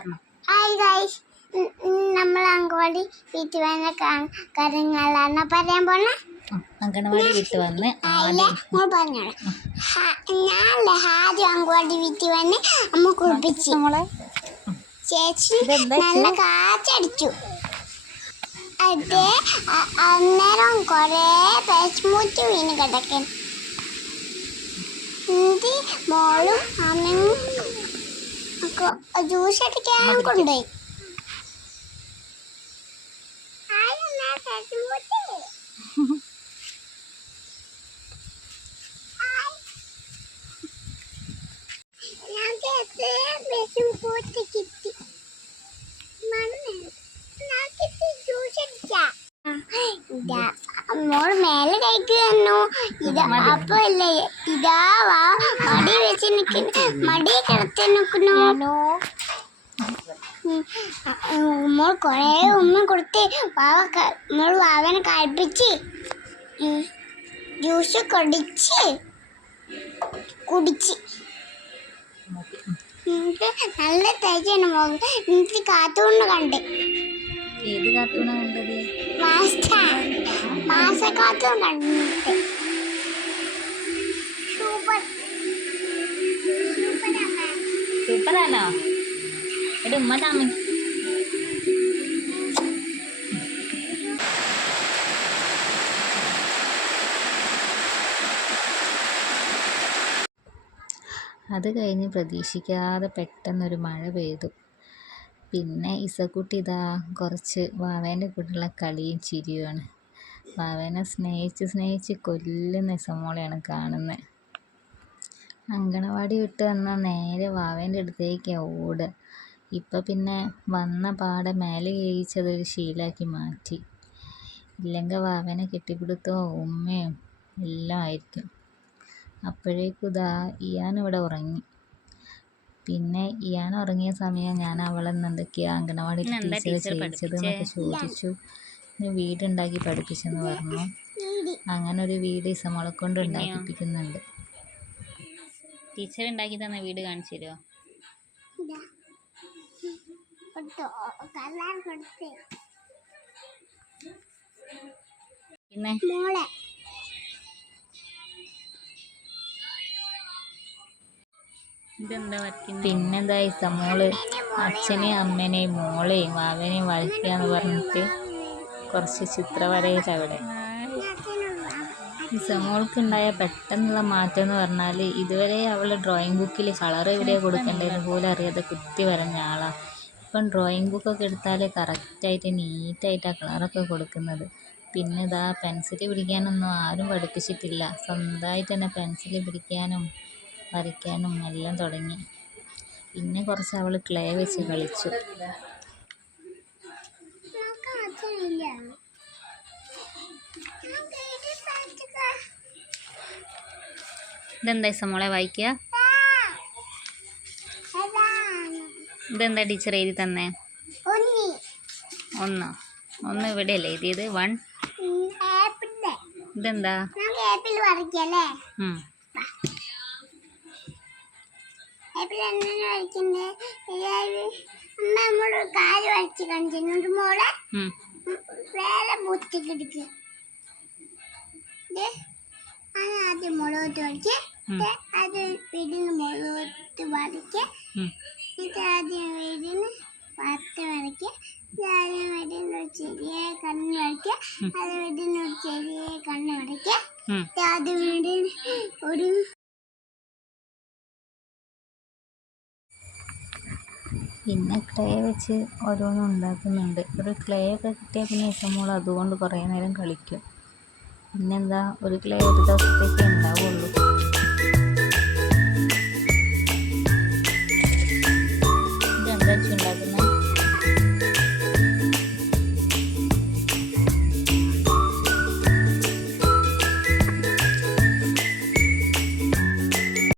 പറഞ്ഞു. Hi guys, നമ്മൾ അങ്കവാടി വീട്ടിൽ വന്ന കാര്യങ്ങളാണ് പറയാൻ പോണ. അങ്കണവാടി വിട്ട് വന്ന് പറഞ്ഞോളാം. ഞാൻ ആദ്യം അങ്കവാടി വീട്ടിൽ വന്ന് അമ്മ കുളിപ്പിച്ച് ചേച്ചി നല്ല കാച്ചടിച്ചു. അത് അന്നേരം കൊറേ പേസ്മൂത്ത് വീണ് കിടക്കാൻ മോളും അമ്മയും ജ്യൂസ് അടിക്കാൻ കൊണ്ടുപോയി. മോൾ മേലെ കഴിക്കുന്നു. അപ്പൊ അല്ലേ ഇതാ മടി വെച്ച് നിൽക്കുന്നു, മടി കിടത്തി നിൽക്കുന്നു. മോൾ കൊറേ ഉമ്മ കൊടുത്ത് മോൾ വാവനെ കഴിപ്പിച്ച് ജ്യൂസ് കുടിച്ച് നല്ല തേച്ചാണ് മോൾ. എനിക്ക് കാർട്ടൂണ് കണ്ട്. ഏത് കാർട്ടൂണാ കണ്ടത്? മാസ കാർട്ടൂൺ കണ്ടിട്ട് സൂപ്പറാണോ? എടി ഉമ്മ താമ അത് കഴിഞ്ഞ് പ്രതീക്ഷിക്കാതെ പെട്ടെന്നൊരു മഴ പെയ്തു. പിന്നെ ഇസക്കുട്ടി ഇതാ കുറച്ച് വാവേൻ്റെ കൂടെയുള്ള കളിയും ചിരിയുമാണ്. വാവേനെ സ്നേഹിച്ച് കൊല്ലുന്ന ഇസമോളെയാണ് കാണുന്നത്. അങ്കണവാടി വിട്ട് വന്നാൽ നേരെ വാവേൻ്റെ അടുത്തേക്ക് ഓടുക. ഇപ്പം പിന്നെ വന്ന പാടെ മേലെ കഴിച്ചതൊരു ശീലമാക്കി മാറ്റി. ഇല്ലെങ്കിൽ വാവേനെ കെട്ടിപ്പിടുത്തവും ഉമ്മയും എല്ലാം ആയിരിക്കും. അപ്പോഴേക്കും ഇതാ ഇയാനിവിടെ ഉറങ്ങി. പിന്നെ ഇയാൻ ഉറങ്ങിയ സമയം ഞാൻ അവളെ എന്തൊക്കെയാ അങ്കണവാടി ടീച്ചർ ചെയ്യിച്ചത് എന്നൊക്കെ ചോദിച്ചു. വീടുണ്ടാക്കി പഠിപ്പിച്ചെന്ന് പറഞ്ഞു. അങ്ങനെ ഒരു വീട് ഇസമോളെ കൊണ്ട് ഉണ്ടാക്കിപ്പിക്കുന്നുണ്ട്. ടീച്ചർ ഉണ്ടാക്കി തന്ന വീട് കാണിച്ചു തരുമോ? പിന്നെ പിന്നെന്താ ഇസമോള് അച്ഛനെയും അമ്മേനെയും മോളെയും വാവനെയും വരയ്ക്കാന്ന് പറഞ്ഞിട്ട് കുറച്ച് ചിത്രവരയിൽ അവിടെ. ഇസമോൾക്കുണ്ടായ പെട്ടെന്നുള്ള മാറ്റം എന്ന് പറഞ്ഞാൽ ഇതുവരെ അവൾ ഡ്രോയിങ് ബുക്കിൽ കളർ എവിടെയാണ് കൊടുക്കേണ്ടതെന്ന് പോലും അറിയാതെ കുത്തി വരഞ്ഞ ആളാണ്. ഇപ്പം ഡ്രോയിങ് ബുക്കൊക്കെ എടുത്താൽ കറക്റ്റായിട്ട് നീറ്റായിട്ടാണ് കളറൊക്കെ കൊടുക്കുന്നത്. പിന്നെ ഇതാ പെൻസിൽ പിടിക്കാനൊന്നും ആരും പഠിപ്പിച്ചിട്ടില്ല. സ്വന്തമായിട്ട് തന്നെ പെൻസിൽ പിടിക്കാനും വരയ്ക്കാനും എല്ലാം തുടങ്ങി. പിന്നെ കുറച്ച് അവൾ ക്ലേ വെച്ച് കളിച്ചു. ഇതെന്താ ഇസമോളെ വായിക്കുക? ഇതെന്താ ടീച്ചർ എഴുതി തന്നേ? ഒന്ന് ഇവിടെയല്ലേ എഴുതിയത്? 1. ഇതെന്താ? ആദ്യം മുളക് വരയ്ക്ക്, അത് വീടിന് മുളക് വരയ്ക്ക്, ആദ്യം വീടിന് പത്ത് വരയ്ക്ക്, ആദ്യം വീടിന് ഒരു ചെറിയ കണ്ണ് വരയ്ക്ക്, അത് വീടിന് ഒരു ചെറിയ കണ്ണ് വരയ്ക്ക്, ആദ്യം വീടിന് ഒരു പിന്നെ ക്ലേ വെച്ച് ഓരോന്നും ഉണ്ടാക്കുന്നുണ്ട്. ഒരു ക്ലേ ഒക്കെ കിട്ടിയാൽ പിന്നെ ഇസമോൾ അതുകൊണ്ട് കുറേ നേരം കളിക്കും. പിന്നെന്താ, ഒരു ക്ലേ ഒരു ദിവസത്തേക്കേ ഉണ്ടാവുള്ളൂ.